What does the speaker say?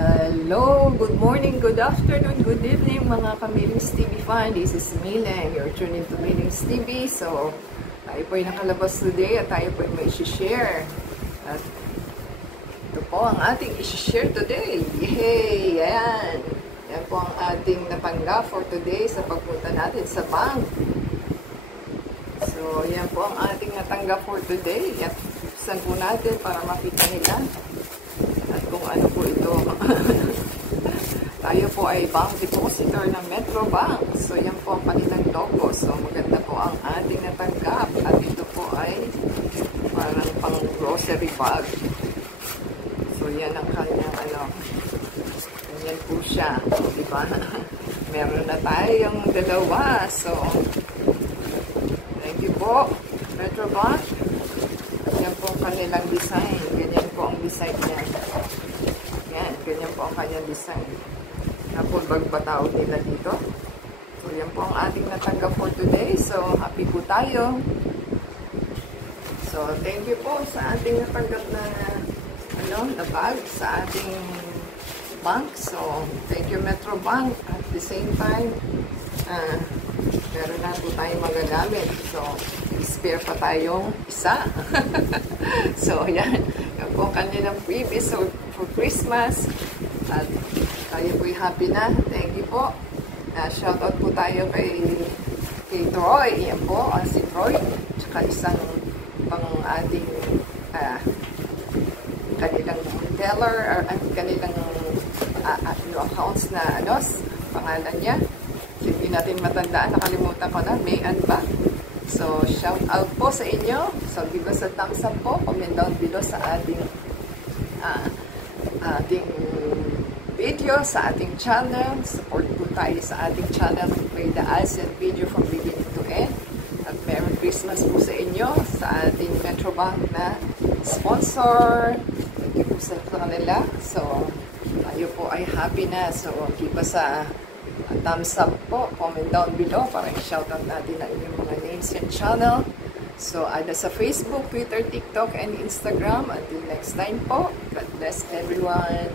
Hello, good morning, good afternoon, good evening mga ka-Millings TV fan. This is Mileng. You're tuned into Millings TV. So, tayo po ay nakalabas today at tayo po ay may isi-share. At ito po ang ating isi-share today. Yay! Ayan! Yan po ang ating natanggap for today sa pagpunta natin sa bank. So, yan po ang ating natanggap for today. At buksan po natin para makita nila. At kung ano po ito. Tayo po ay bank depositor ng Metro Bank. So, yan po ang kanilang logo. So, maganda po ang ating natanggap. At ito po ay parang pang grocery bag. So, yan ang kanyang ganyan po siya. Diba? Meron na tayong dalawa. So, thank you po, Metro Bank. Yan po ang kanilang design. Ganyan po ang design niya. Yan, ganyan po ang kanyang design. Tapos bagbataw nila dito. So, yan po ang ating natanggap for today. So, happy po tayo. So, thank you po sa ating natanggap na bag sa ating bank. So, thank you Metro Bank. At the same time, meron na po tayong magagamit. So, spare pa tayong isa. So, yan. Yan po kanilang freebies for Christmas. At tayo po'y happy na. Thank you po. Shoutout po tayo kay Troy. Yan po, si Troy. Tsaka isang pang ating kanilang teller or kanilang accounts na pangalan niya. Hindi natin matandaan. Nakalimutan ko na. Mayan ba? So, shout out po sa inyo. So, give us a thumbs up po. Comment down below sa ating video, sa ating channel. Support po tayo sa ating channel. Play the ads and video from beginning to end. At Merry Christmas po sa inyo, sa ating Metro Bank na sponsor. Thank you po sa kanila. So, tayo po ay happy na. So, give us a thumbs up po, comment down below para i-shoutout natin ang inyong mga names and channel. So, ada sa Facebook, Twitter, TikTok, and Instagram. Until next time po, God bless everyone.